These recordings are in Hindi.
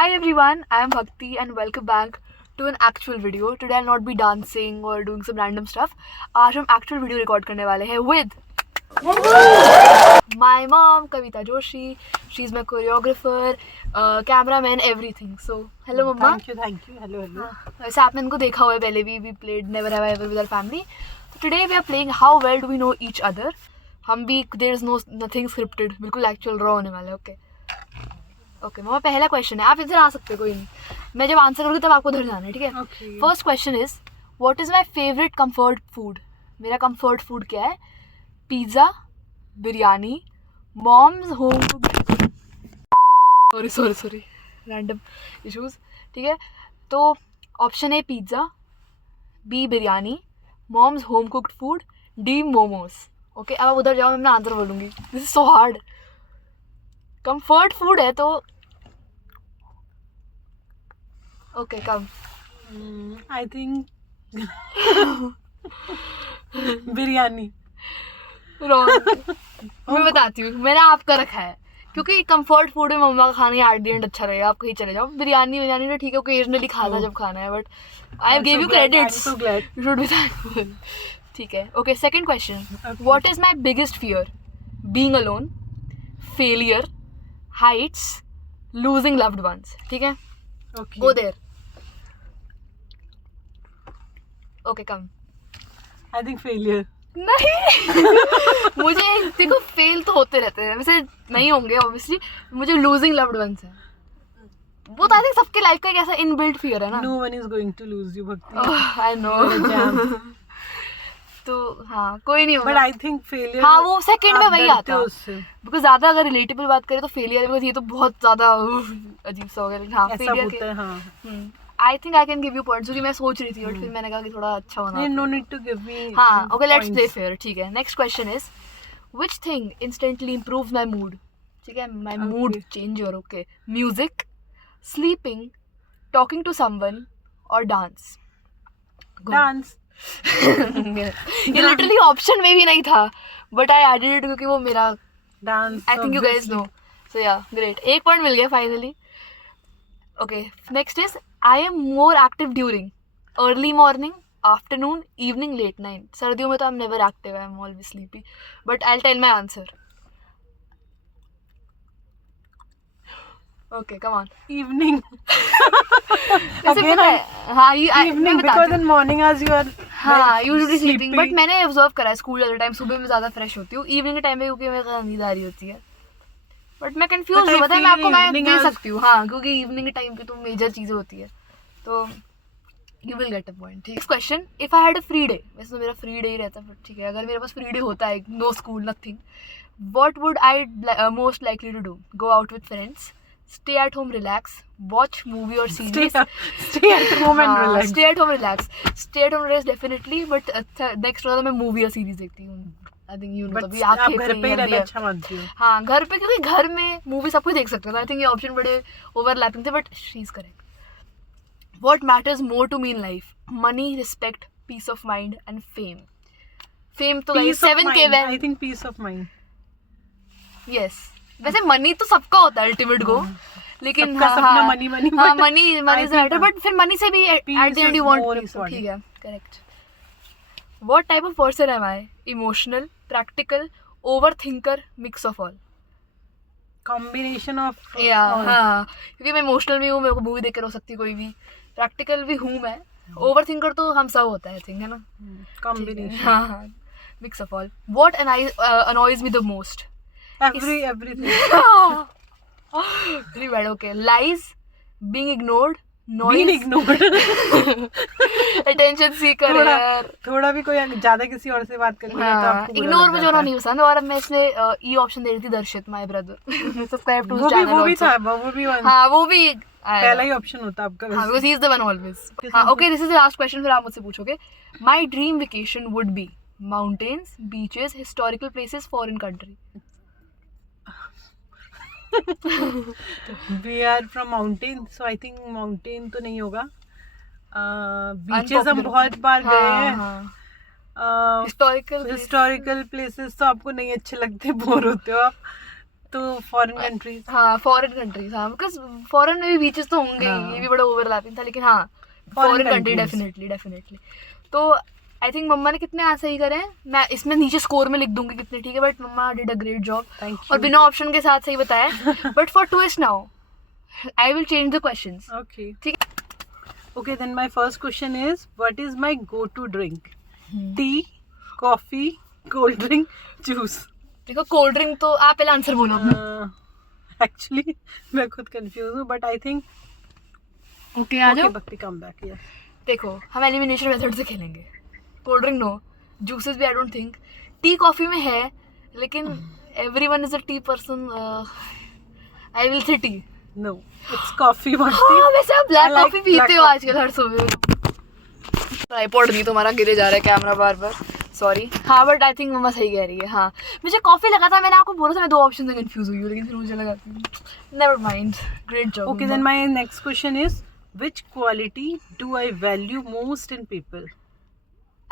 Hi everyone, I am Bhakti and welcome back to an actual video. Today I'll not be dancing or doing some random stuff. आज हम actual video record करने वाले हैं with my mom, Kavita Joshi. She's my choreographer, cameraman, everything. So hello mama. Thank you. Hello. वैसे आपने इनको देखा हुआ है पहले भी. We played Never Have I Ever with our family. So today we are playing How Well Do We Know Each Other. हम भी there is nothing scripted. बिल्कुल actual raw होने वाला है. Okay. ओके मामा, पहला क्वेश्चन है. आप इधर आ सकते हो, कोई नहीं. मैं जब आंसर करूँगी तब आपको उधर जाना है, ठीक है? First question is what is my favourite comfort food. मेरा कंफर्ट फूड क्या है? Pizza, biryani, mom's home sorry random issues. ठीक है, तो option A pizza, B biryani, mom's home cooked food, D momos. Okay, अब आप उधर जाओ, मैं अपना आंसर बोलूँगी. This is so hard. Comfort food है तो okay come. I think biryani. Wrong. मैं बताती हूँ, मैंने आपका रखा है क्योंकि कंफर्ट फूड में मम्मा का खाना एट द एंड अच्छा रहेगा. आप कहीं चले जाओ. बिरयानी तो ठीक है, ओकेजनली खाता जब खाना है, but I give you credits. You should be thankful. ठीक है. Okay, second question. What is my biggest fear? Being alone, failure, heights, losing loved ones. ठीक है, Okay. go there. Okay, come. I think failure. नहीं. मुझे देखो, फेल तो होते रहते हैं, वैसे नहीं होंगे ऑब्वियसली. मुझे losing loved ones है. वो तो आई थिंक सबके लाइफ का एक ऐसा इनबिल्ट फियर है ना. No one is going to lose you, Bhakti. I know. तो हाँ, कोई नहीं होगा. But I think failure. हाँ, वो सेकंड में वही आता है. उससे बिकॉज ज्यादा अगर रिलेटेबल बात करें तो फेलियर, बिकॉज ये तो बहुत ज्यादा अजीब सा हो गया. हाँ, ऐसा फेलियर होता है. हाँ. I think I can give you points, क्योंकि मैं सोच रही थी बट फिर मैंने कहा कि थोड़ा अच्छा होना. No need to give me. हाँ, ओके, लेट्स प्ले फेयर. ठीक है. Next question is which thing instantly improves my mood. ठीक है, my mood changer. Okay, music, sleeping, talking to someone और डांस. Dance. ये लिटरली ऑप्शन में भी नहीं था, बट आई एडेड इट क्योंकि वो मेरा. Dance. I think you guys know. So yeah, great. एक पॉइंट मिल गया finally. Okay, next is I am more active during early morning, afternoon, evening, late night. सर्दियों में तो I am never active, I am always sleepy. But I will tell my answer. Okay, come on. Evening. Again, हाँ, Evening because in morning as you are. हाँ, यूजुअली स्लीपिंग. बट मैंने ऑब्जर्व करा है स्कूल वाले टाइम सुबह में ज़्यादा फ्रेश होती हूँ. इवनिंग के टाइम पे क्योंकि मेरे को नींद आ रही होती है. बट मैं कंफ्यूज हूँ, पता है, मैं आपको मैं दे सकती हूँ. हाँ, क्योंकि इवनिंग के टाइम पे तो मेजर चीज़ें होती है, तो you will get a point. ठीक है. Question, if I had a free day. वैसे तो मेरा फ्री डे ही रहता है, बट ठीक है, अगर मेरे पास फ्री डे होता है, no school, nothing, what would I most likely to do? Go out with friends, stay at home, relax, watch movie or series. Stay at home and relax. Stay at home, relax. Stay at home, relax definitely, but next वाला मैं movie या series देखती हूँ. I think you know. But आप घर पे ही रहना अच्छा मानती हो. हाँ, घर पे, क्योंकि घर में मूवी सब कुछ देख सकते हो. I think ये ऑप्शन बड़े ओवरलैपिंग थे, but she is correct. What matters more to me in life? Money, respect, peace of mind and fame. Fame तो like 7K. I think peace of mind. Yes. वैसे मनी तो सबका होता है अल्टीमेट गोल, लेकिन सपना मनी इज मैटर. बट फिर मनी से भी at the end you want peace. ठीक है, correct. What type of person am I? Emotional, practical, overthinker, mix of all. Combination of. हाँ, क्योंकि मैं इमोशनल भी हूँ, मेरे को मूवी देख कर हो सकती है कोई भी. प्रैक्टिकल भी हूँ मैं. ओवरथिंकर तो हम सब होता है, आई थिंक, है ना. कॉम्बिनेशन. हाँ, mix of all. What annoys me the most? Everything. Very bad. Okay, lies, being ignored, noise. Being ignored. Attention seeker यार. थोड़ा भी कोई ज्यादा किसी और से बात कर रही है तो आपको इग्नोर मुझे होना नहीं पसंद. और अब मैं इसमें ई ऑप्शन दे रही थी. Darshit, my brother, subscribe to his channel. वो भी था, वो भी. हाँ, वो भी पहला ही ऑप्शन होता आपका. हाँ, because he is the one always. हाँ, okay, this is the last question. फिर आप मुझसे पूछोगे. My dream vacation would be mountains, beaches, historical places, foreign country. We are from mountain, so I think mountain तो नहीं होगा. Beaches हम बहुत बार गए हैं. हिस्टोरिकल प्लेसेस तो आपको नहीं अच्छे लगते, बोर होते हो आप. तो फॉरेन कंट्रीज. हाँ फॉरेन कंट्रीज. हाँ बिकॉज फॉरेन में भी बीचेस तो होंगे हाँ. ये भी बड़ा ओवरलैपिंग था, लेकिन हाँ फॉरेन कंट्री डेफिनेटली. तो आई थिंक मम्मा ने कितने आंसर सही करे हैं, मैं इसमें नीचे स्कोर में लिख दूंगी कितने ठीक है, बट मम्मा डिड अ ग्रेट जॉब. और बिना ऑप्शन के साथ सही बताया. But for twist now I will change the questions. Okay. ठीक है. Okay, then my first question is, what is my go-to drink? Tea, coffee, cold drink, juice. देखो कोल्ड ड्रिंक तो आप पहले आंसर बोलो अपना. Actually, मैं खुद confused हूँ, but I think. ओके आ Okay, जाओ. Bhakti, come back. Yeah. देखो हम एलिमिनेशन मेथड से खेलेंगे. कोल्ड ड्रिंक नो, जूसेस भी I don't think. Tea coffee में है लेकिन everyone is a tea person. I will say T. No, it's coffee, Bhakti. हाँ वैसे आप ब्लैक I like कॉफी पीते black हो coffee. आजकल हर सुबह. ट्राइपॉड नहीं तुम्हारा गिरे जा रहा है कैमरा बार बार. सॉरी. हाँ बट आई थिंक मम्मा सही कह रही है. हाँ मुझे कॉफी लगा था, मैंने आपको बोला था मैं दो ऑप्शन से कंफ्यूज हुई हूँ, लेकिन फिर मुझे लगा never mind. Great job. Okay, then my next question is, which quality do I value most in people?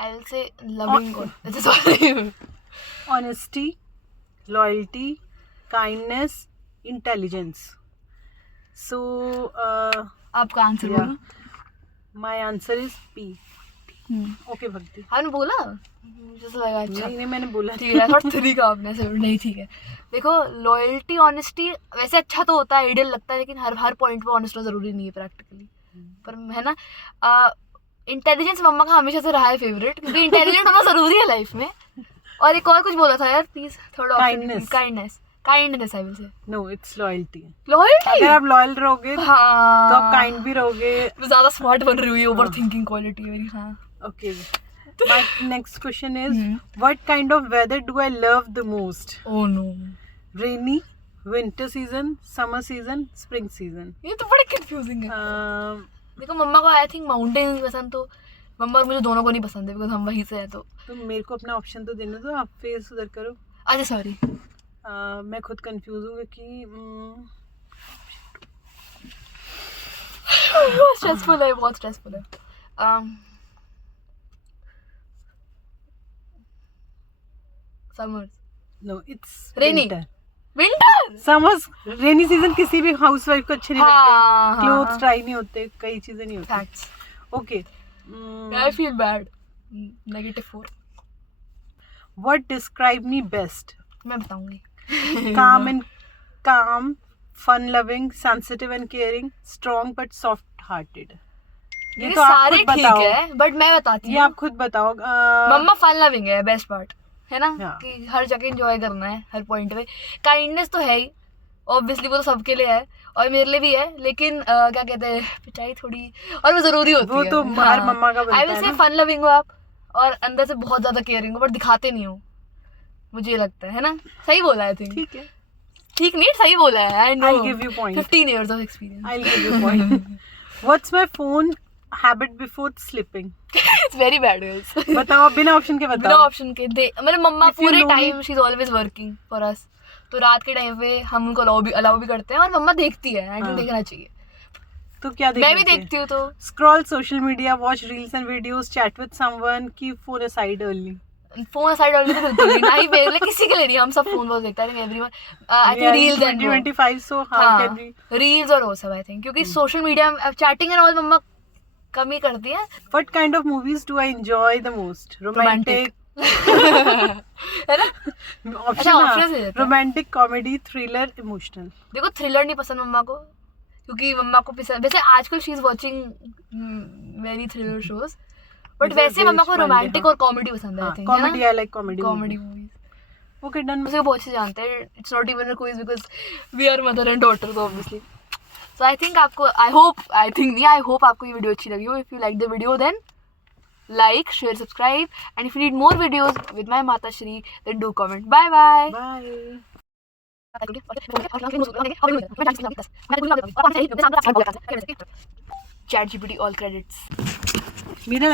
I will say loving. Sorry. Honesty, loyalty, kindness, intelligence. So, आपका आंसर yeah. बोलो. My answer is P. Okay, Bhakti. आपने बोला मुझे तो लगा अच्छा नहीं मैंने बोला ठीक है. थोड़ा थ्री का आपने से नहीं ठीक है. देखो लॉयल्टी ऑनेस्टी वैसे अच्छा तो होता है, आइडियल लगता है, लेकिन हर पॉइंट पे ऑनेस्ट होना जरूरी नहीं है प्रैक्टिकली. पर है ना इंटेलिजेंस मम्मा का हमेशा से रहा है फेवरेट, क्योंकि इंटेलिजेंट होना जरूरी है लाइफ में. और एक और कुछ बोला था यार please. Third Kindness. Kindness I will say. No, it's loyalty. Loyalty. अगर आप लॉयल रहोगे तो हाँ आप काइंड भी रहोगे. ज्यादा स्मार्ट बन रही हुई ओवर थिंकिंग क्वालिटी मेरी. हाँ Okay. My next question is, what kind of weather do I love the most? Oh no Rainy, winter season, summer season, spring season. ये तो बड़े कंफ्यूजिंग है. देखो मम्मा को आई थिंक माउंटेन्स पसंद, तो मम्मा और मुझे दोनों को नहीं पसंद है बिकॉज हम वहीं से हैं. तो मेरे को अपना ऑप्शन तो देने दो, आप फेस उधर करो. अच्छा सॉरी. मैं खुद कंफ्यूज हूँ कि स्ट्रेसफुल है, बहुत स्ट्रेसफुल है. Summer. No it's Rainy. winter. Winter. Summers rainy season किसी भी हाउसवाइफ को अच्छे नहीं लगते. हाँ क्लोथ्स ड्राई नहीं होते, कई चीजें नहीं होती. Facts. Okay. I feel bad. -4. What describe me best? मैं बताऊंगी. calm, fun loving, sensitive and caring, strong but soft hearted. ये तो आप सारे खुद ठीक बताओ. है बट मैं बताती ये हूँ. आप खुद बताओ. मम्मा फन लविंग है, बेस्ट पार्ट है ना. हाँ. कि हर जगह एंजॉय करना है हर पॉइंट पे. काइंडनेस तो है ही ऑब्वियसली, वो तो सबके लिए है और मेरे लिए भी है, लेकिन क्या कहते हैं पिटाई थोड़ी और वो जरूरी होती वो है. तो हर मम्मा का बनता आई है विल से ना. फन लविंग हो आप और अंदर से बहुत ज्यादा केयरिंग हो, बट दिखाते नहीं हो. मुझे ये लगता है ना. सही बोला आई थिंक. ठीक है. ठीक नहीं सही बोला है. I know. I'll give you point. 15 years of experience. I'll give you point. What's my phone habit before sleeping? It's very bad girls. बताओ बिना ऑप्शन के बिना बताओ. ऑप्शन के दे मतलब मम्मा If you पूरे know me- time she is always working for us. तो रात के टाइम पे हम उनको अलाउ भी करते हैं और मम्मा देखती है. आई थिंक हाँ. देखना चाहिए. तो क्या मैं भी देखते हैं? देखती हूँ. तो Scroll social media, watch reels and videos, chat with someone, keep phone aside early. Phone side already तो बिल्कुल नहीं. ना ही मेरे किसी के लिए नहीं. हम सब फोन बहुत देखते हैं. Everyone I think reels and 2025 so how can we? Reels और वो सब आई थिंक, क्योंकि social media chatting and all मम्मा कम ही करती है. What kind of movies do I enjoy the most? Romantic. है ना. Option अच्छा, हाँ. options दे देते हैं. Romantic, comedy, thriller, emotional. देखो थ्रिलर नहीं पसंद मम्मा को, क्योंकि मम्मा को पसंद वैसे आजकल she is watching very thriller shows, but These are वैसे very मम्मा को fun, रोमांटिक हाँ. और कॉमेडी पसंद है आई हाँ, थिंक. comedy I like comedy. Comedy movies. Movies Okay done. मुझे बहुत से जानते हैं. It's not even a quiz because we are mother and daughters obviously. So I think आपको आई होप आपको ये वीडियो अच्छी लगी हो. If you like the video then like, share, subscribe, and if you need more videos with my Mata Shri, then do comment. Bye bye. Bye. ChatGPT all credits. मेरा